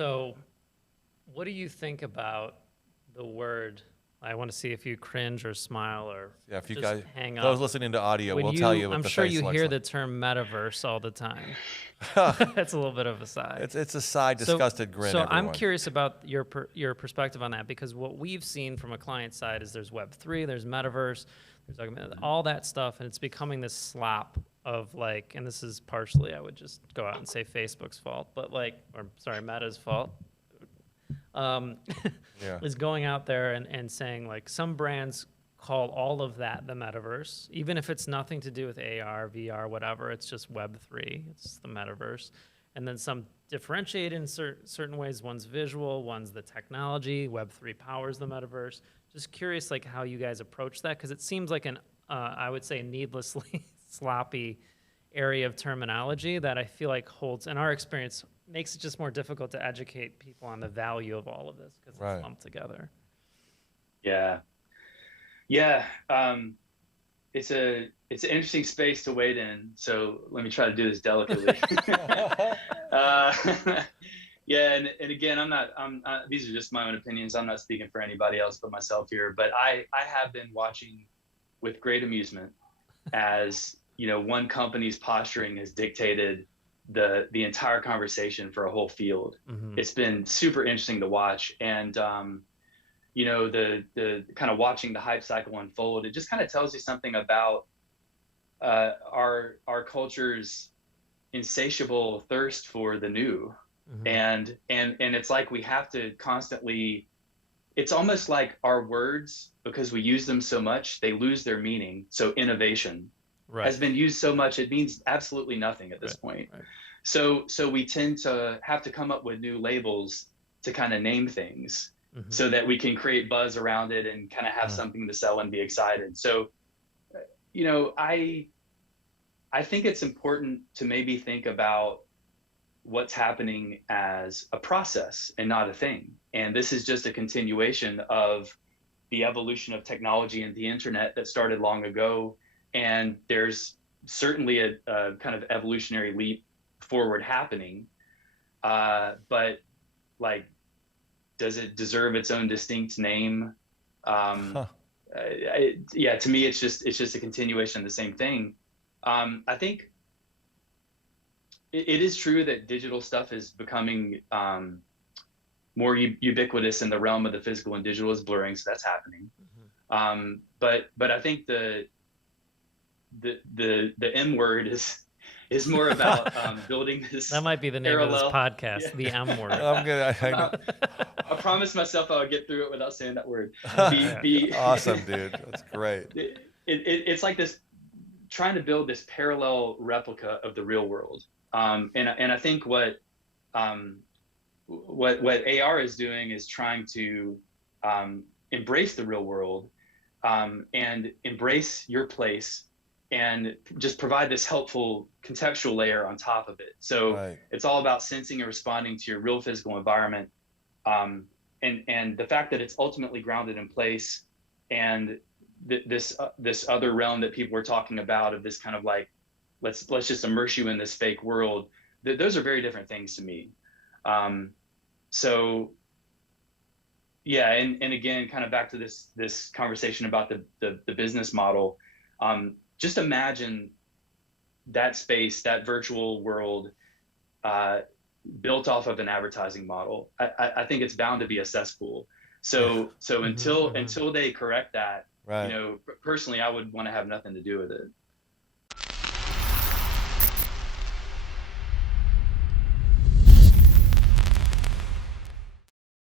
So what do you think about the word? I want to see if you cringe or smile or Yeah, if you just guys, hang those up. listening to audio, When we'll tell you what I'm the sure face you looks hear like. the term metaverse all the time. That's a little bit of a sigh. It's a side So, disgusted grin, so everyone. I'm curious about your perspective on that, because what we've seen from a client side is there's Web3, there's metaverse, there's all that stuff, and it's becoming this slop of like, and this is partially, I would just go out and say Facebook's fault, but like, or sorry, Meta's fault, Yeah. is going out there and saying like some brands call all of that the metaverse, even if it's nothing to do with AR, VR, whatever. It's just Web3. It's the metaverse. And then some differentiate in certain ways. One's visual, one's the technology. Web3 powers the metaverse. Just curious, like how you guys approach that, because it seems like I would say, needlessly sloppy area of terminology that I feel like holds, in our experience, makes it just more difficult to educate people on the value of all of this because it's lumped together. Yeah. Yeah. It's an interesting space to wade in. So let me try to do this delicately. Yeah. And again, these are just my own opinions. I'm not speaking for anybody else but myself here, but I have been watching with great amusement as, one company's posturing has dictated the entire conversation for a whole field. Mm-hmm. It's been super interesting to watch. And, the kind of watching the hype cycle unfold, it just kind of tells you something about our culture's insatiable thirst for the new. Mm-hmm. And it's like we have to constantly, it's almost like our words, because we use them so much, they lose their meaning. So innovation has been used so much, it means absolutely nothing at this point. Right. So we tend to have to come up with new labels to kind of name things. Mm-hmm. So that we can create buzz around it and kind of have something to sell and be excited. So, I think it's important to maybe think about what's happening as a process and not a thing. And this is just a continuation of the evolution of technology and the internet that started long ago. And there's certainly a kind of evolutionary leap forward happening. But like, does it deserve its own distinct name? To me, it's just a continuation of the same thing. I think it is true that digital stuff is becoming more ubiquitous in the realm of the physical, and digital is blurring, so that's happening. Mm-hmm. But I think the M word is more about building this. That might be the name of this podcast, yeah. The M word. I promised myself I would get through it without saying that word. Awesome, dude. That's great. It's like this, trying to build this parallel replica of the real world. And I think what AR is doing is trying to embrace the real world and embrace your place, and just provide this helpful contextual layer on top of it. So It's all about sensing and responding to your real physical environment. And the fact that it's ultimately grounded in place, and this other realm that people were talking about, of this kind of like, let's just immerse you in this fake world. Those are very different things to me. So yeah. And again, kind of back to this conversation about the business model. Just imagine that space, that virtual world, built off of an advertising model. I think it's bound to be a cesspool. So until they correct that, personally, I would want to have nothing to do with it.